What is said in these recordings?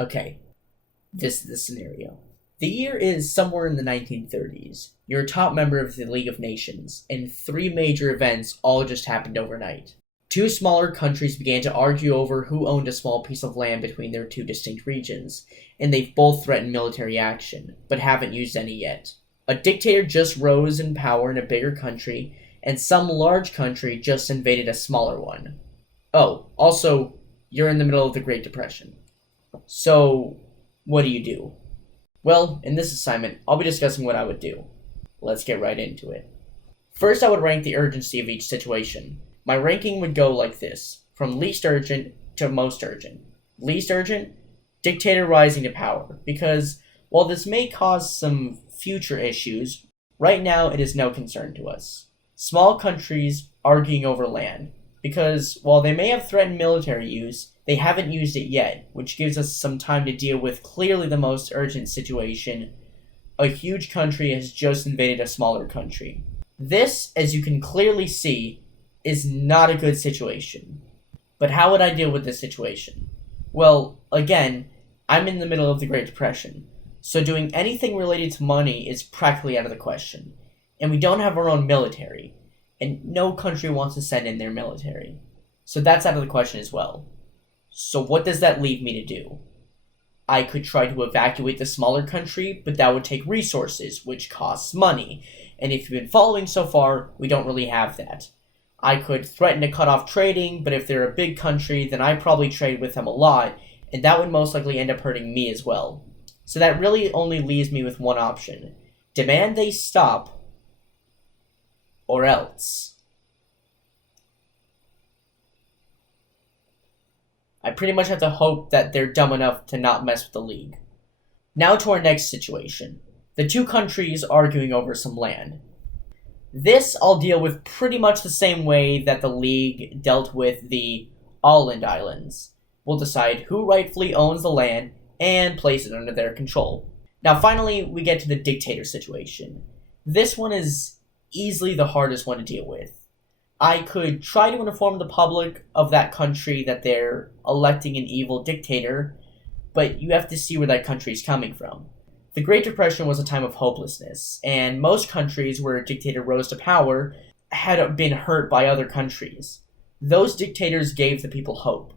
Okay, this is the scenario. The year is somewhere in the 1930s. You're a top member of the League of Nations, and three major events all just happened overnight. Two smaller countries began to argue over who owned a small piece of land between their two distinct regions, and they've both threatened military action, but haven't used any yet. A dictator just rose in power in a bigger country, and some large country just invaded a smaller one. Oh, also, you're in the middle of the Great Depression. So, what do? Well, in this assignment, I'll be discussing what I would do. Let's get right into it. First, I would rank the urgency of each situation. My ranking would go like this, from least urgent to most urgent. Least urgent, dictator rising to power, because while this may cause some future issues, right now it is no concern to us. Small countries arguing over land, because while they may have threatened military use, they haven't used it yet, which gives us some time to deal with clearly the most urgent situation. A huge country has just invaded a smaller country. This, as you can clearly see, is not a good situation. But how would I deal with this situation? Well, again, I'm in the middle of the Great Depression, so doing anything related to money is practically out of the question. And we don't have our own military, and no country wants to send in their military. So that's out of the question as well. So what does that leave me to do? I could try to evacuate the smaller country, but that would take resources, which costs money. And if you've been following so far, we don't really have that. I could threaten to cut off trading, but if they're a big country, then I probably trade with them a lot, and that would most likely end up hurting me as well. So that really only leaves me with one option. Demand they stop, or else. I pretty much have to hope that they're dumb enough to not mess with the League. Now to our next situation. The two countries arguing over some land. This I'll deal with pretty much the same way that the League dealt with the Åland Islands. We'll decide who rightfully owns the land and place it under their control. Now finally, we get to the dictator situation. This one is easily the hardest one to deal with. I could try to inform the public of that country that they're electing an evil dictator, but you have to see where that country is coming from. The Great Depression was a time of hopelessness, and most countries where a dictator rose to power had been hurt by other countries. Those dictators gave the people hope.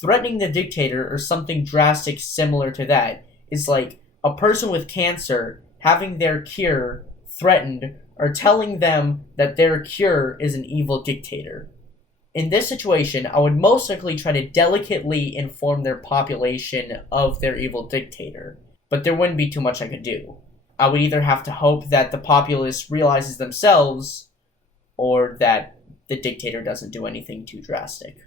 Threatening the dictator or something drastic similar to that is like a person with cancer having their cure threatened or telling them that their cure is an evil dictator. In this situation, I would most likely try to delicately inform their population of their evil dictator, but there wouldn't be too much I could do. I would either have to hope that the populace realizes themselves, or that the dictator doesn't do anything too drastic.